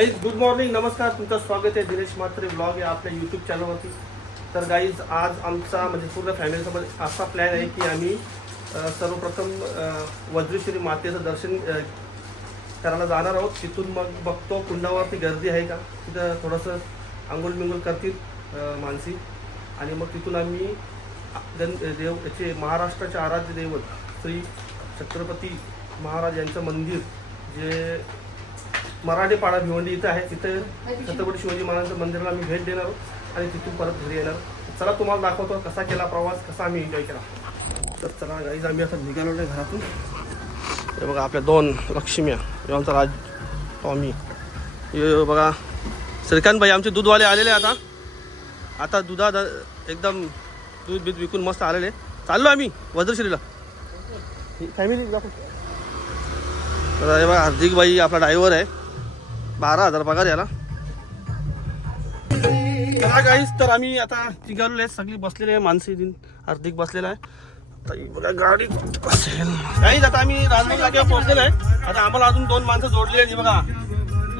Guys good morning नमस्कार. तुमचं स्वागत आहे दिनेश म्हात्रे ब्लॉग या आपल्या यूट्यूब चॅनलवरती तर गाईज आज आमचा म्हणजे पूर्ण फॅमिलीसोबत असा प्लॅन आहे की आम्ही सर्वप्रथम वज्रेश्वरी मातेचं दर्शन करायला जाणार आहोत. तिथून मग बघतो कुंडावरती गर्दी आहे का? तिथं थोडंसं आंघोळ बिंगोल करतील माणसी मानसी. आणि मग तिथून आम्ही गण देव याचे महाराष्ट्राचे आराध्य दैवत श्री छत्रपती महाराज यांचं मंदिर जे मराठी पाडा भिवंडी इथं आहे. तिथं छत्रपती शिवाजी महाराजांच्या मंदिराला आम्ही भेट देणार आहोत आणि तिथून परत घरी येणार चला तुम्हाला दाखवतो कसा केला प्रवास कसा आम्ही एन्जॉय केला. तर चला गाईज आम्ही आता निघालो नाही घरातून. हे बघा आपल्या दोन लक्ष्म्या आमचा राज टॉमी हे बघा श्रीकांत भाई आमचे दूधवाले आलेले आता. आता दुधा एकदम दूध बीध विकून मस्त आलेले. चाललो आम्ही वज्रश्रीला. फॅमिली दाखव. बघा हार्दिक भाई आपला ड्रायव्हर आहे. बारा हजार पगार याला. चला गाईस तर आम्ही आता निघालेलो आहे सगळी बसलेले आहे माणसे दिन हार्दिक बसलेला आहे. आता ही बघा गाडी असेल गाईस आता आम्ही राजनाथ जागेवर पोहोचलेलो आहे. आता आम्हाला अजून दोन माणसं जोडली आहेत बघा.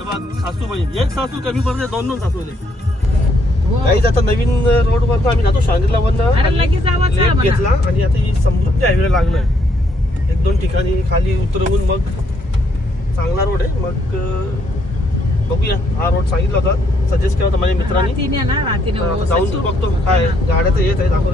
बघा सासूबाई. एक सासू कमी पडते दोन दोन सासू आले गाईज आता नवीन रोडवर आम्ही जातो शांतीला आला घेतला. आणि आता ही समृद्धी हायवे लागलोय. एक दोन ठिकाणी खाली उतरवून मग चांगला रोड आहे. मग बघूया. हा रोड सांगितला होता. सजेस्ट केला होता माझ्या मित्रांनी. हो, जाऊन. तू बघतो. काय गाड्या तर येत आहे दाखव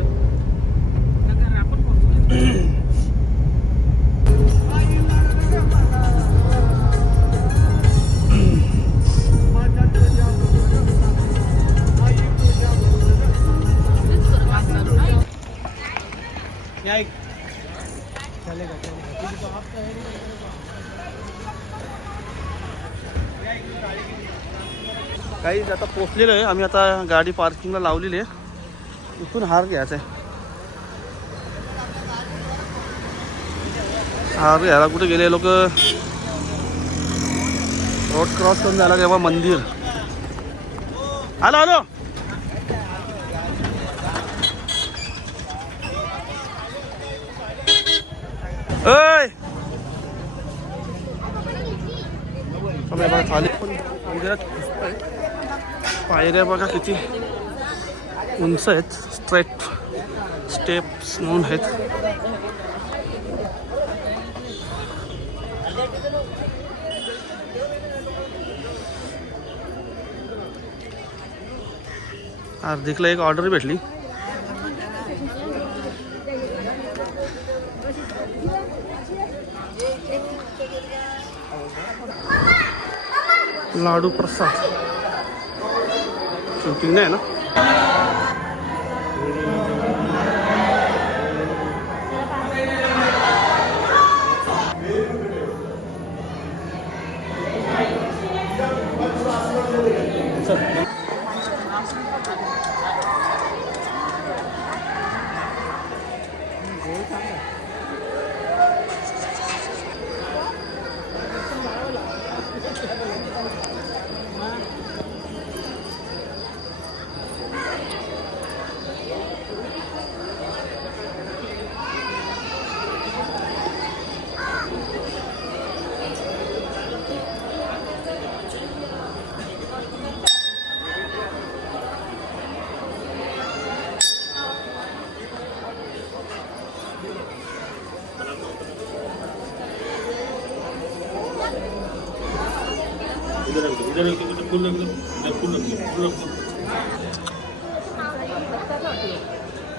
काही आता पोचलेलो आहे. आम्ही आता गाडी पार्किंगला लावलेली आहे. इथून हार घ्यायचा आहे. हार घ्यायला कुठे गेले लोक? रोड क्रॉस करून जायला तेव्हा मंदिर. आलो आलो ऐ खाली पण मंदिरात. पायऱ्या बघा किती उंच आहेत. स्ट्रेट स्टेप्स म्हणून आहेत. हार्दिकला एक ऑर्डर भेटली. लाडू प्रसाद. शूटिंग नाही ना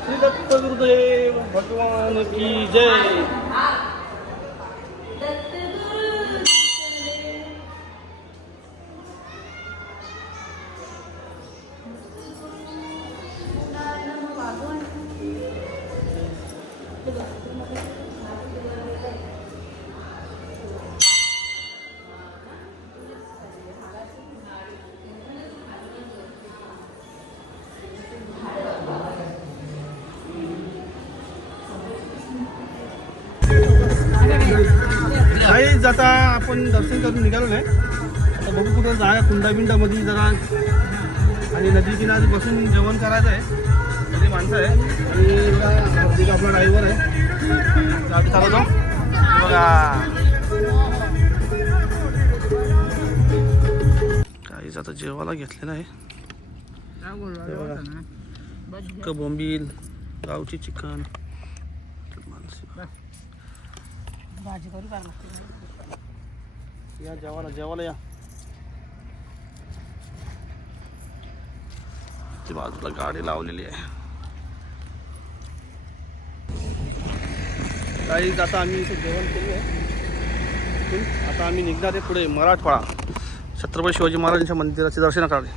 श्री दत्त गुरुदेव भगवान की जय काहीच आता आपण दर्शन करून निघालो आहे आता बघू कुठं जाया कुंडाबिंडामध्ये जरा आणि नदी किनारी बसून जेवण करायचं आहे. सगळी माणसं आहे. आणि बघा, आपला ड्रायव्हर आहे. गाडी चालवतो. बघा. आता जेवायला घेतलेलं आहे. चिक्क बोंबील गावची चिकन. भाजी करू या जेवायला जेवायला या. बाजूला गाडी लावलेली आहे. काही आता आम्ही इथे जेवण केलं आहे. आता आम्ही निघणार आहे पुढे मराठवाडा. छत्रपती शिवाजी महाराजांच्या मंदिराचे दर्शन करावे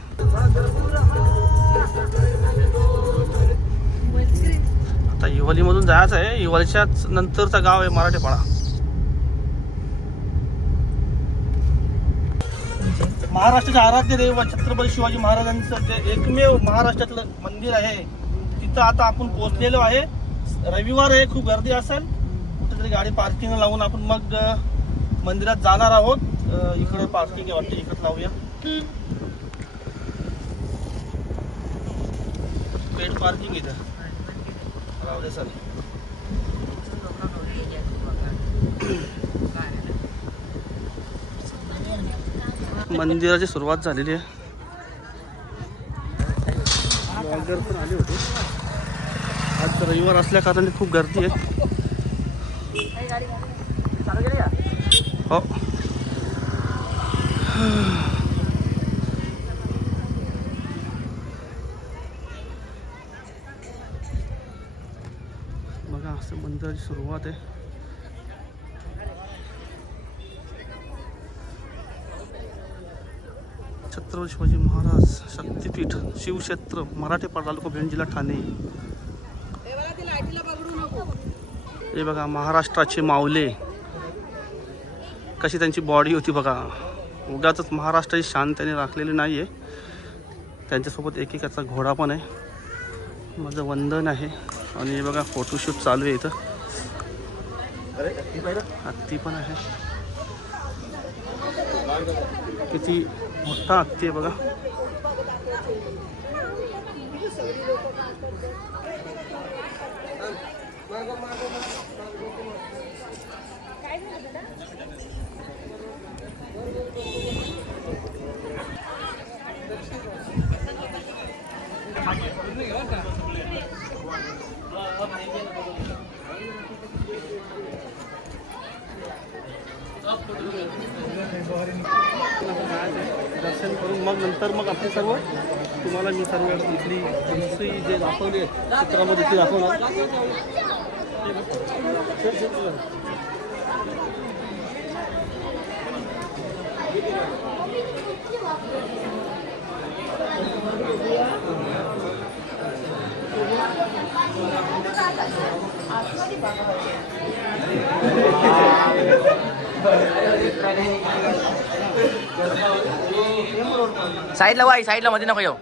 आता हिवालीमधून जायचं आहे. हिवालीच्याच नंतरचा गाव आहे मराठीपाडा महाराष्ट्राचे आराध्य देव छत्रपती शिवाजी महाराजांचं जे एकमेव महाराष्ट्रातलं मंदिर आहे तिथं आता आपण पोहोचलेलो आहे. रविवार आहे खूप गर्दी असेल. कुठेतरी गाडी पार्किंग लावून आपण मग मंदिरात जाणार आहोत. इकडे इकडं पार्किंग आहे वाटतं इकडं लावूया. पेड पार्किंग इथं. राहू दे सर मंदिराची सुरुवात झालेली आहे. ब्लॉगर पण आले होते. आज रविवार असल्या कारणाने खूप गर्दी आहे. हो. बघा असं मंदिराची सुरुवात आहे. छत्रपती शिवाजी महाराज शक्तिपीठ शिवक्षेत्र मराठेपाडा तालुका भेण जिल्हा ठाणे. हे बघा महाराष्ट्राचे मावले कशी त्यांची बॉडी होती बघा. उगाच महाराष्ट्राची शान त्यांनी राखलेली नाही आहे त्यांच्यासोबत एकेकाचा घोडा पण आहे. माझं वंदन आहे. आणि हे बघा फोटोशूट चालू आहे इथं. हत्ती पण आहे. किती मोठा हत्ती आहे बघा. दर्शन करून मग नंतर मग आपली सर्व तुम्हाला मी सर्व इथली तुमची जे दाखवली आहे चित्रामध्ये ती दाखवणार. साईडला वाई साईडला मध्ये नको येऊ.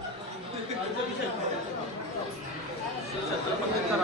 छत्रपतीचा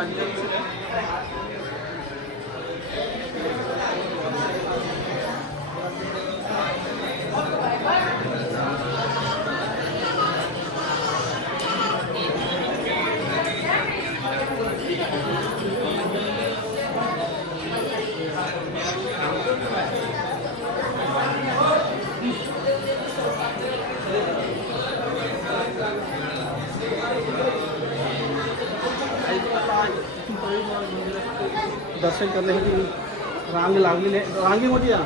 दर्शन करण्यासाठी रांग लागलेली आहे रांगेमध्ये या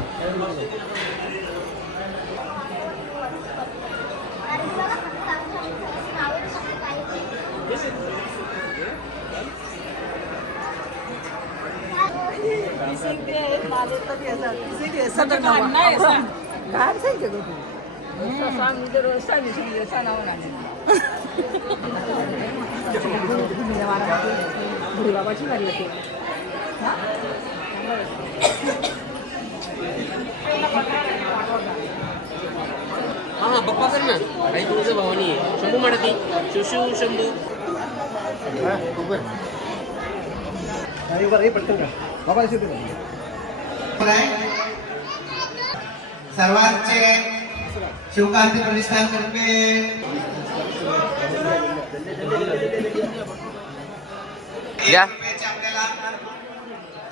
बाबाची वारी होती. हा हा पप्पा कर ना. काही तुमचं भावानी आहे. शंभू म्हणती शिवशिव शंभू. सर्वांचे शिवकांती प्रतिष्ठान तर्फे या. आपल्याला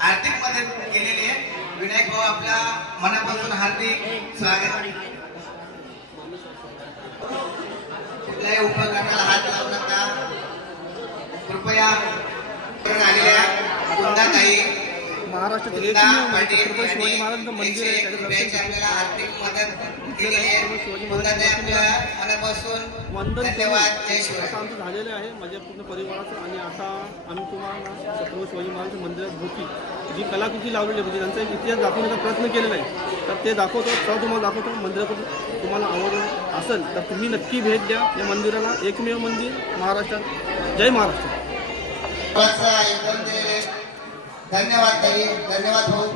आर्थिक मदत केलेली आहे. विनायक भाऊ आपल्या मनापासून हार्दिक स्वागत. कुठल्याही उपकरणाला हात लावू नका. कृपया आलेल्या कुंदाताई महाराष्ट्रातील एकमेव छत्रपती शिवाजी महाराजांचं मंदिर आहे त्याचं दर्शन आपल्या मनापासून वंदन आता आमचं झालेलं आहे माझ्या पूर्ण परिवाराचं आणि आता आम्ही तुम्हाला छत्रपती शिवाजी महाराज मंदिरात भोवती. जी कलाकृती लावलेली म्हणजे त्यांचा एक इतिहास दाखवण्याचा प्रयत्न केलेला आहे. तर ते दाखवतो तर तुम्हाला दाखवतो. मंदिराकडून तुम्हाला आवड असेल तर तुम्ही नक्की भेट द्या. या मंदिराला एकमेव मंदिर महाराष्ट्रात. जय महाराष्ट्र. धन्यवाद ताई धन्यवाद भाऊ.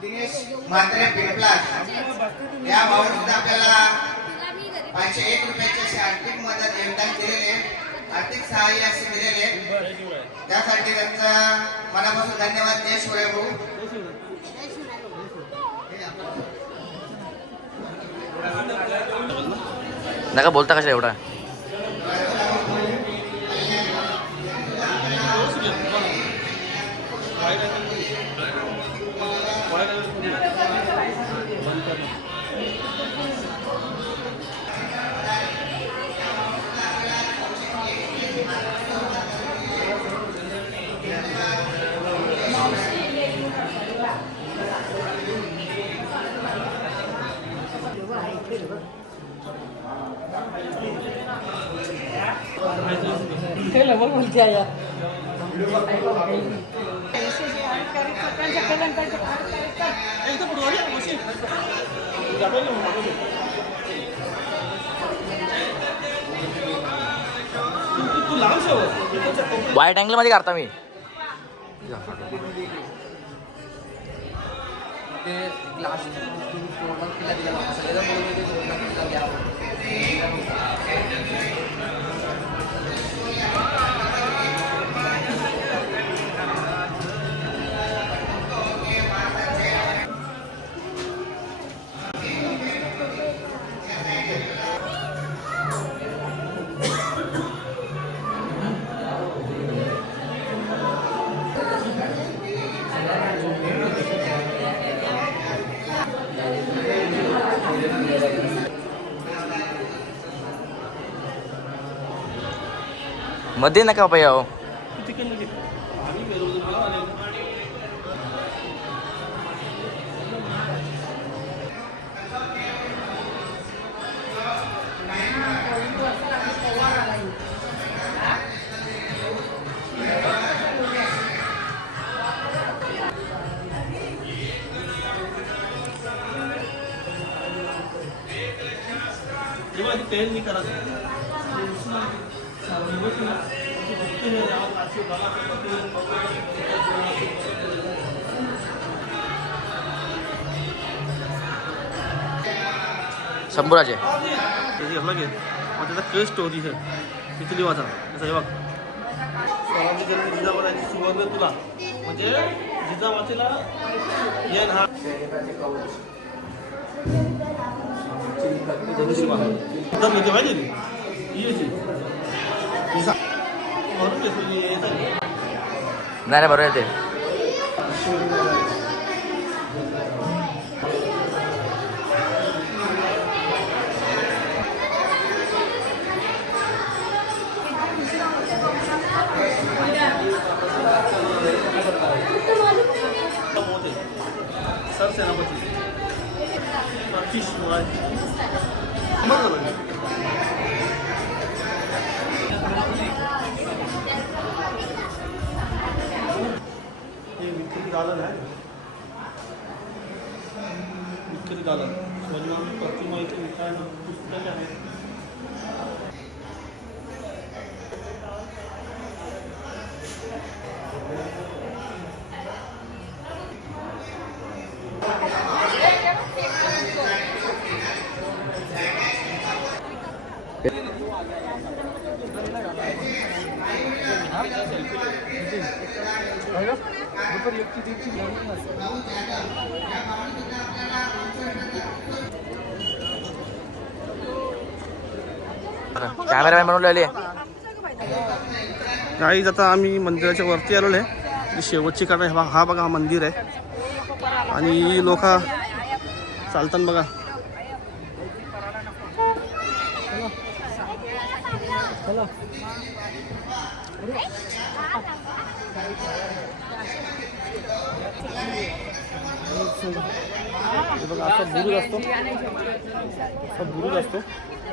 दिनेश म्हात्रे पिंपला या भाऊने आपल्याला पाचशे एक रुपयाची अशी आर्थिक मदत योगदान दिलेले आर्थिक सहाय्य असे दिलेले त्यासाठी त्यांचा मनापासून धन्यवाद. देश होय भाऊ. नका बोलता कशा एवढा? काय लवकर बोलते आहे यार. तू लांब शेव वाईट अँगलमध्ये काढता मी मध्ये नका पाहिजे अहो तेल नाही करायचं शंभूराजे. त्याची अलग आहे. मग त्याचा क्रेज स्टोरी आहे तिथली वाचा. त्याचा हे बघ. स्वराज्य जन्म जिजाबाईची सुवर्ण तुला म्हणजे जिजामातीला येन हा. धनुष्यबाण तर म्हणजे माहिती नाही नाही बरोबर येते गालन शिवाजी प्रतिमा इथे विठायला पुस्तक आहे कॅमेरामॅन बनवले आले गाईज आता आम्ही मंदिराच्या वरती आलेलो आहे. शेवटची काटा आहे हा बघा हा मंदिर आहे. आणि लोक चालताना बघा. बघा असा बुरुज असतो. असा बुरुज असतो.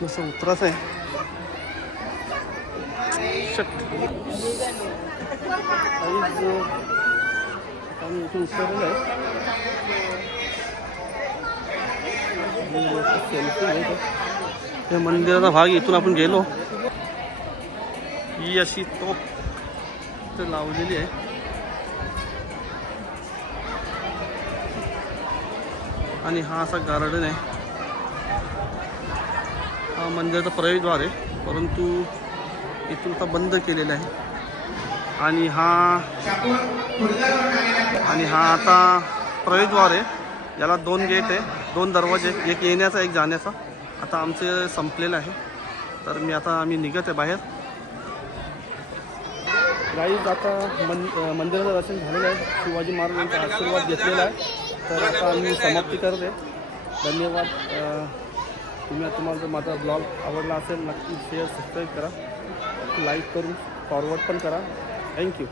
जसं उतराच आहे. शट आम्ही इथून उतरलेलो आहे. या मंदिराचा भाग इथून आपण गेलो. ही अशी तोप इथं लावलेली आहे. आणि हा असा गार्डन आहे. मंदिराचा प्रवेशद्वार आहे. परंतु इथून आता बंद केलेला आहे. आणि हा आणि हा आता प्रवेशद्वार आहे. याला दोन गेट आहे. दोन दरवाजे आहेत. एक येण्याचा एक जाण्याचा. आता आमचे संपलेलं आहे. तर मी आता आम्ही निघत आहे बाहेर. गाईज आता मन मंदिराचं दर्शन झालेलं आहे. शिवाजी महाराजांचा आशीर्वाद घेतलेला आहे. तर आता आम्ही समाप्ती करते. धन्यवाद. तुम्ही तुम्हाला जर माझा ब्लॉग आवडला असेल नक्की शेअर सबस्क्राईब करा. लाईक करून फॉरवर्ड पण करा. Thank you